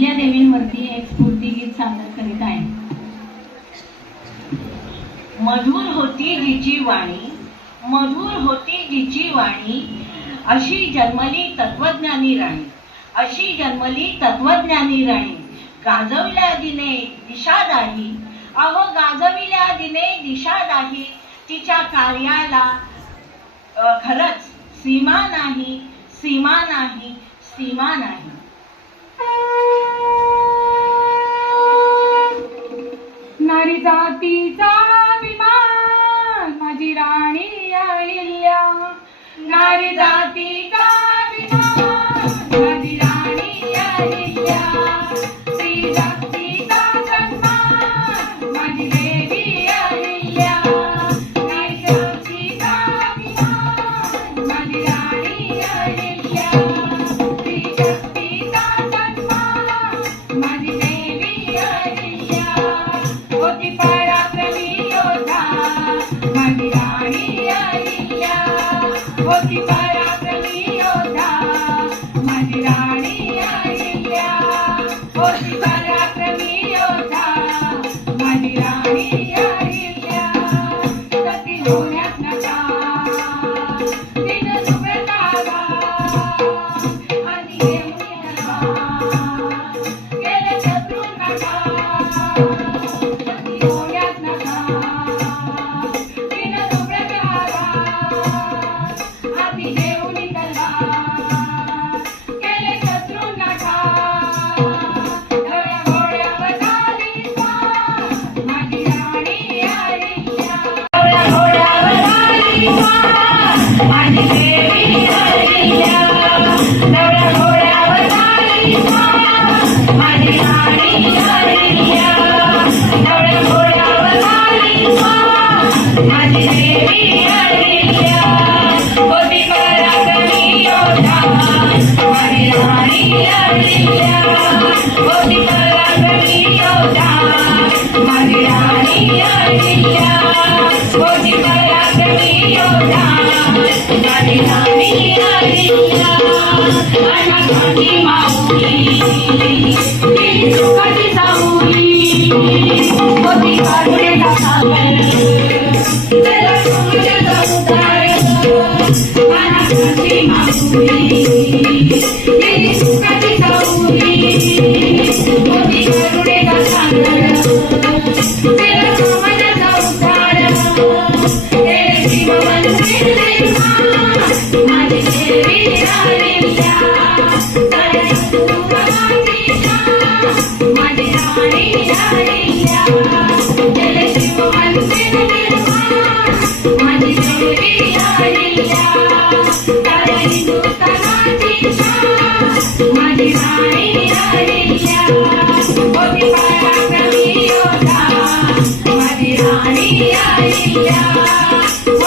पहिल्या देवींवरती एक स्फूर्ती गीत सादर करीत आहे. मधुर होती जिची वाणी मधुर होती जिची वाणी अशी जन्मली तत्वज्ञानी राणी अशी जन्मली तत्वज्ञानी राणी. गाजवल्या दिने दिशा दाही अहो गाजविल्या दिने दिशा दाही तिच्या कार्याला खरच सीमा नाही सीमा नाही सीमा नाही. मातीचा अभिमान माझी राणी अहिल्या. नारी जातीचा अभिमान माझी राणी अहिल्या. Yeah. Yeah.